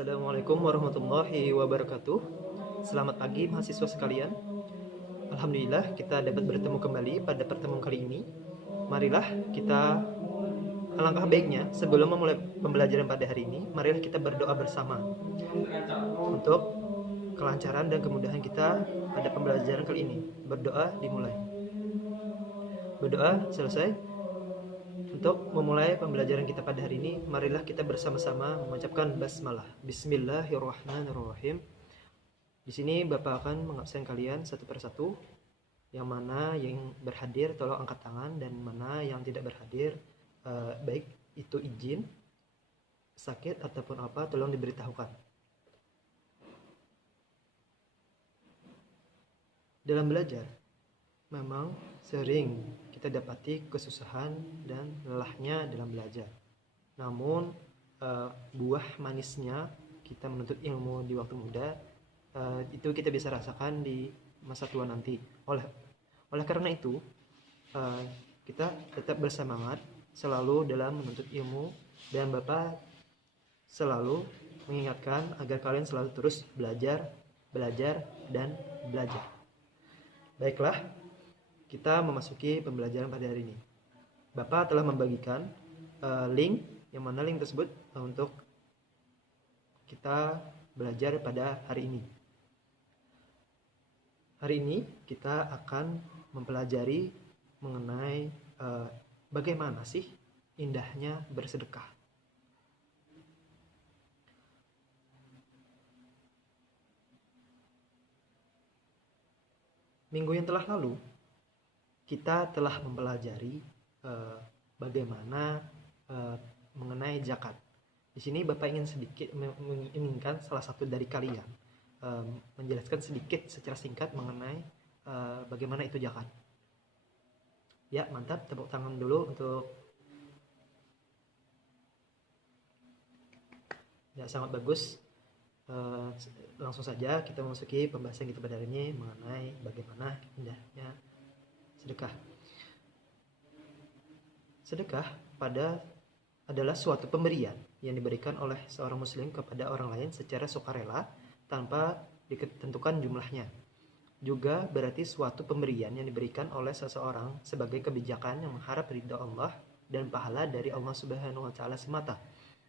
Assalamualaikum warahmatullahi wabarakatuh. Selamat pagi mahasiswa sekalian. Alhamdulillah kita dapat bertemu kembali pada pertemuan kali ini. Marilah kita, alangkah baiknya sebelum memulai pembelajaran pada hari ini, marilah kita berdoa bersama untuk kelancaran dan kemudahan kita pada pembelajaran kali ini. Berdoa dimulai. Berdoa selesai. Untuk memulai pembelajaran kita pada hari ini, marilah kita bersama-sama mengucapkan basmalah. Bismillahirrahmanirrahim. Di sini Bapak akan mengabsen kalian satu persatu. Yang mana yang berhadir tolong angkat tangan, dan mana yang tidak berhadir, baik itu izin, sakit ataupun apa, tolong diberitahukan. Dalam belajar, memang sering kita dapati kesusahan dan lelahnya dalam belajar. Namun buah manisnya kita menuntut ilmu di waktu muda, itu kita bisa rasakan di masa tua nanti. Oleh karena itu, kita tetap bersemangat selalu dalam menuntut ilmu, dan Bapak selalu mengingatkan agar kalian selalu terus belajar, dan belajar. Baiklah, kita memasuki pembelajaran pada hari ini. Bapak telah membagikan link, yang mana link tersebut untuk kita belajar pada hari ini. Hari ini kita akan mempelajari mengenai bagaimana sih indahnya bersedekah. Minggu yang telah lalu, kita telah mempelajari bagaimana mengenai zakat. Di sini Bapak ingin sedikit menginginkan salah satu dari kalian menjelaskan sedikit secara singkat mengenai bagaimana itu zakat. Ya, mantap, tepuk tangan dulu untuk ya, sangat bagus. Langsung saja kita memasuki pembahasan kita pada hari ini mengenai bagaimana indahnya sedekah. Sedekah adalah suatu pemberian yang diberikan oleh seorang muslim kepada orang lain secara sukarela tanpa ditentukan jumlahnya. Juga berarti suatu pemberian yang diberikan oleh seseorang sebagai kebijakan yang mengharap ridha Allah dan pahala dari Allah Subhanahu wa taala semata.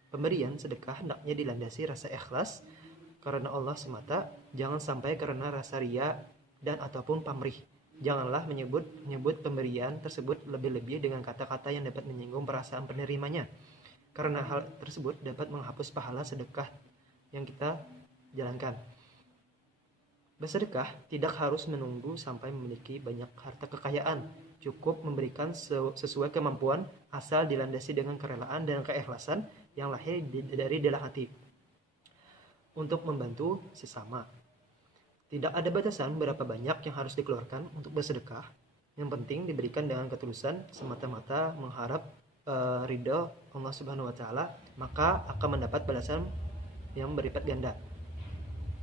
Pemberian sedekah hendaknya dilandasi rasa ikhlas karena Allah semata, jangan sampai karena rasa riya dan ataupun pamrih. Janganlah menyebut pemberian tersebut lebih-lebih dengan kata-kata yang dapat menyinggung perasaan penerimanya, karena hal tersebut dapat menghapus pahala sedekah yang kita jalankan. Bersedekah tidak harus menunggu sampai memiliki banyak harta kekayaan. Cukup memberikan sesuai kemampuan, asal dilandasi dengan kerelaan dan keikhlasan yang lahir dari dalam hati untuk membantu sesama. Tidak ada batasan berapa banyak yang harus dikeluarkan untuk bersedekah. Yang penting diberikan dengan ketulusan, semata-mata mengharap ridho Allah Subhanahu wa taala, maka akan mendapat balasan yang berlipat ganda.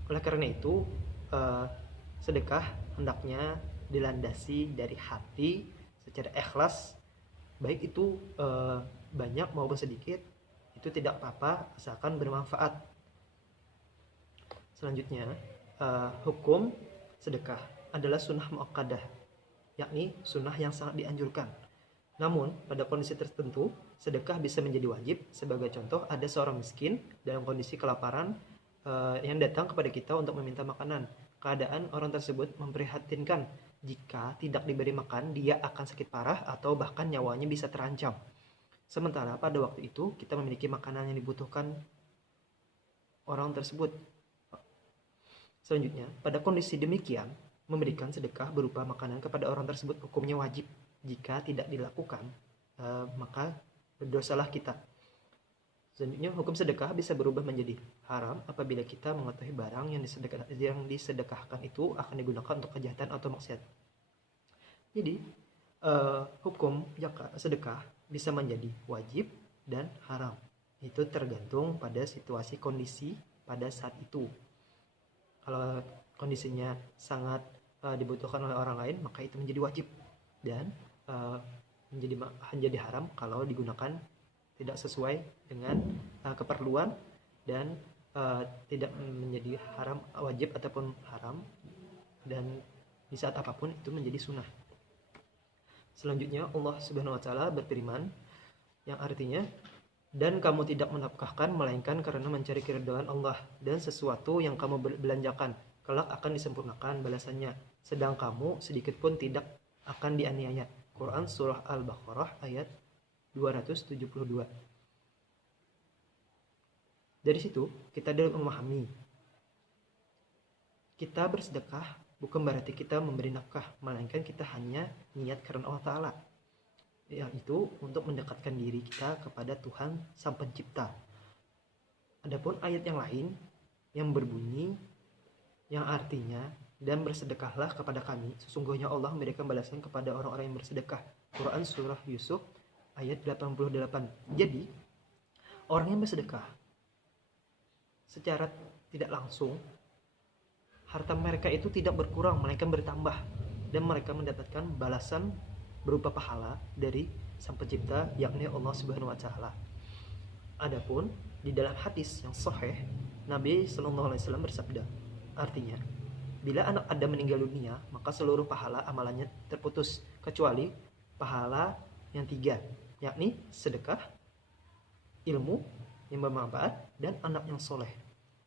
Oleh karena itu, sedekah hendaknya dilandasi dari hati secara ikhlas, baik itu banyak maupun sedikit, itu tidak apa-apa asalkan bermanfaat. Selanjutnya, hukum sedekah adalah sunnah muakkadah, yakni sunnah yang sangat dianjurkan. Namun, pada kondisi tertentu, sedekah bisa menjadi wajib. Sebagai contoh, ada seorang miskin dalam kondisi kelaparan yang datang kepada kita untuk meminta makanan. Keadaan orang tersebut memprihatinkan. Jika tidak diberi makan, dia akan sakit parah atau bahkan nyawanya bisa terancam. Sementara pada waktu itu, kita memiliki makanan yang dibutuhkan orang tersebut. Selanjutnya, pada kondisi demikian, memberikan sedekah berupa makanan kepada orang tersebut hukumnya wajib. Jika tidak dilakukan, maka berdosalah kita. Selanjutnya, hukum sedekah bisa berubah menjadi haram apabila kita mengetahui barang yang disedekahkan itu akan digunakan untuk kejahatan atau maksiat. Jadi, hukum sedekah bisa menjadi wajib dan haram. Itu tergantung pada situasi kondisi pada saat itu. Kalau kondisinya sangat dibutuhkan oleh orang lain, maka itu menjadi wajib, dan menjadi haram kalau digunakan tidak sesuai dengan keperluan dan tidak menjadi haram, wajib ataupun haram, dan di saat apapun itu menjadi sunnah. Selanjutnya Allah Subhanahu wa taala berfirman yang artinya, dan kamu tidak menafkahkan melainkan karena mencari keridhaan Allah, dan sesuatu yang kamu belanjakan kelak akan disempurnakan balasannya, sedang kamu sedikit pun tidak akan dianiaya. Quran surah Al-Baqarah ayat 272. Dari situ kita dapat memahami, kita bersedekah bukan berarti kita memberi nafkah, melainkan kita hanya niat karena Allah Ta'ala, yaitu untuk mendekatkan diri kita kepada Tuhan Sang Pencipta. Adapun ayat yang lain yang berbunyi yang artinya, dan bersedekahlah kepada kami, sesungguhnya Allah memberikan balasan kepada orang-orang yang bersedekah. Quran surah Yusuf ayat 88. Jadi orang yang bersedekah secara tidak langsung, harta mereka itu tidak berkurang melainkan bertambah, dan mereka mendapatkan balasan berupa pahala dari Sang Pencipta, yakni Allah Subhanahu wa taala. Adapun di dalam hadis yang sahih, Nabi sallallahu alaihi wasallam bersabda, artinya, bila anak Adam meninggal dunia, maka seluruh pahala amalannya terputus kecuali pahala yang 3, yakni sedekah, ilmu yang bermanfaat, dan anak yang soleh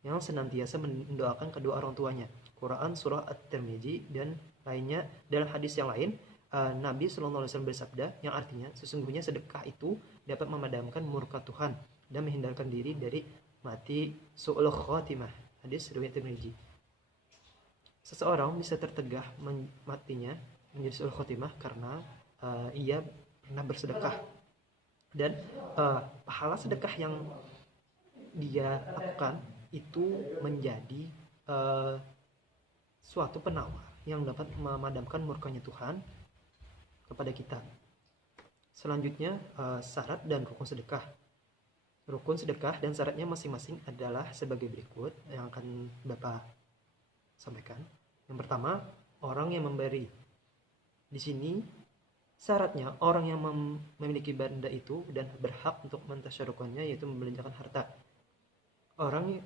yang senantiasa mendoakan kedua orang tuanya. Quran surah At-Tirmidzi dan lainnya. Dalam hadis yang lain, Nabi SAW bersabda yang artinya, sesungguhnya sedekah itu dapat memadamkan murka Tuhan dan menghindarkan diri dari mati su'ul khotimah. Hadis riwayat Tirmidzi. Seseorang bisa tertegah matinya menjadi su'ul khotimah karena ia pernah bersedekah, dan pahala sedekah yang dia lakukan itu menjadi suatu penawar yang dapat memadamkan murkanya Tuhan kepada kita. Selanjutnya, syarat dan rukun sedekah. Rukun sedekah dan syaratnya masing-masing adalah sebagai berikut yang akan Bapak sampaikan. Yang pertama, orang yang memberi. Di sini syaratnya orang yang memiliki benda itu dan berhak untuk mentasyarukannya, yaitu membelanjakan harta.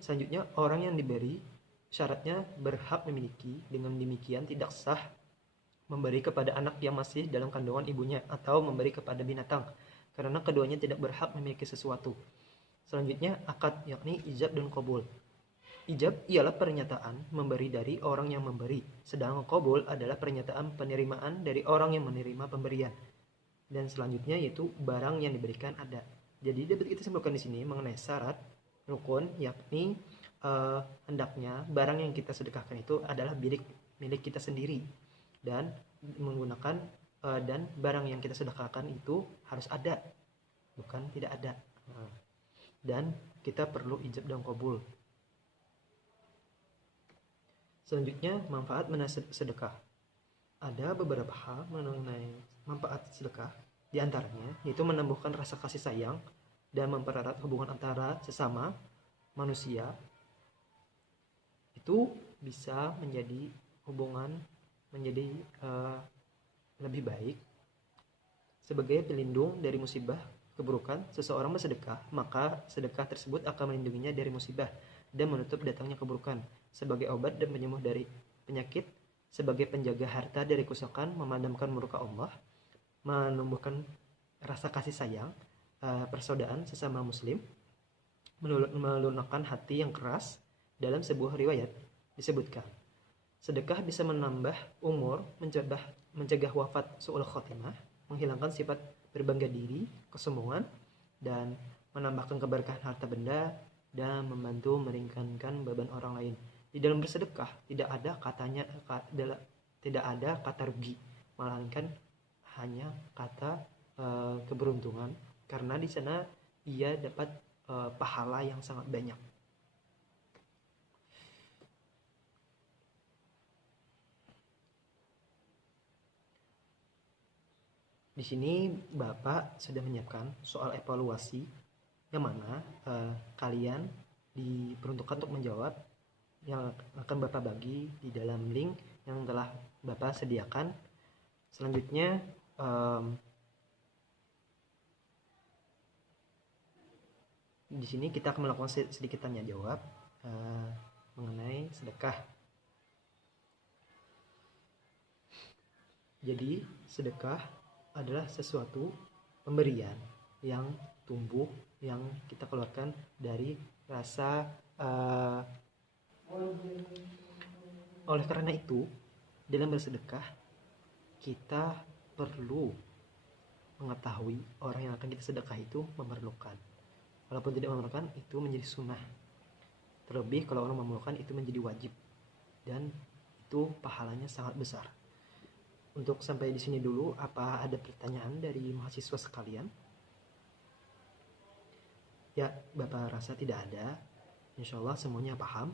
Selanjutnya, orang yang diberi syaratnya berhak memiliki. Dengan demikian tidak sah memberi kepada anak yang masih dalam kandungan ibunya atau memberi kepada binatang, karena keduanya tidak berhak memiliki sesuatu. Selanjutnya, akad, yakni ijab dan qabul. Ijab ialah pernyataan memberi dari orang yang memberi, sedangkan qabul adalah pernyataan penerimaan dari orang yang menerima pemberian. Dan selanjutnya yaitu barang yang diberikan ada. Jadi dapat kita simpulkan di sini mengenai syarat rukun, yakni hendaknya barang yang kita sedekahkan itu adalah milik kita sendiri, dan menggunakan dan barang yang kita sedekahkan itu harus ada, bukan tidak ada. Dan kita perlu ijab dan qabul. Selanjutnya, manfaat sedekah. Ada beberapa hal mengenai manfaat sedekah, di antaranya yaitu menumbuhkan rasa kasih sayang dan mempererat hubungan antara sesama manusia. Itu bisa menjadi hubungan menjadi lebih baik. Sebagai pelindung dari musibah keburukan, seseorang bersedekah, maka sedekah tersebut akan melindunginya dari musibah dan menutup datangnya keburukan. Sebagai obat dan penyembuh dari penyakit, sebagai penjaga harta dari kerusakan, memadamkan murka Allah, menumbuhkan rasa kasih sayang, persaudaraan sesama muslim, melunakkan hati yang keras. Dalam sebuah riwayat disebutkan, sedekah bisa menambah umur, mencegah wafat su'ul khotimah, menghilangkan sifat berbangga diri, kesombongan, dan menambahkan keberkahan harta benda, dan membantu meringankan beban orang lain. Di dalam bersedekah tidak ada kata rugi, melainkan hanya kata keberuntungan, karena di sana ia dapat pahala yang sangat banyak. Di sini Bapak sudah menyiapkan soal evaluasi yang mana kalian diperuntukkan untuk menjawab, yang akan Bapak bagi di dalam link yang telah Bapak sediakan. Selanjutnya di sini kita akan melakukan sedikit tanya jawab. mengenai sedekah. Jadi sedekah adalah sesuatu pemberian yang tumbuh, yang kita keluarkan dari rasa oleh karena itu, dalam bersedekah kita perlu mengetahui orang yang akan kita sedekah itu memerlukan. Walaupun tidak memerlukan, itu menjadi sunnah. Terlebih kalau orang memerlukan, itu menjadi wajib, dan itu pahalanya sangat besar. Untuk sampai di sini dulu, apa ada pertanyaan dari mahasiswa sekalian? Ya, Bapak rasa tidak ada. Insya Allah semuanya paham.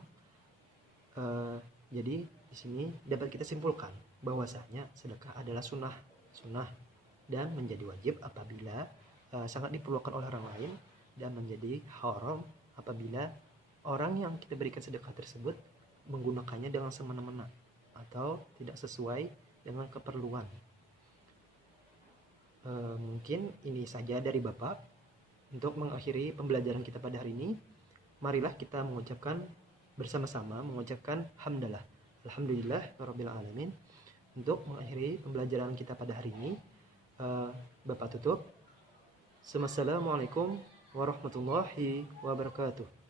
Jadi di sini dapat kita simpulkan bahwasanya sedekah adalah sunnah dan menjadi wajib apabila sangat diperlukan oleh orang lain, dan menjadi haram apabila orang yang kita berikan sedekah tersebut menggunakannya dengan semena-mena atau tidak sesuai dengan keperluan. Mungkin ini saja dari Bapak. Untuk mengakhiri pembelajaran kita pada hari ini, marilah kita bersama-sama mengucapkan hamdalah, alhamdulillah rabbil alamin. Untuk mengakhiri pembelajaran kita pada hari ini, Bapak tutup. Assalamualaikum warahmatullahi wabarakatuh.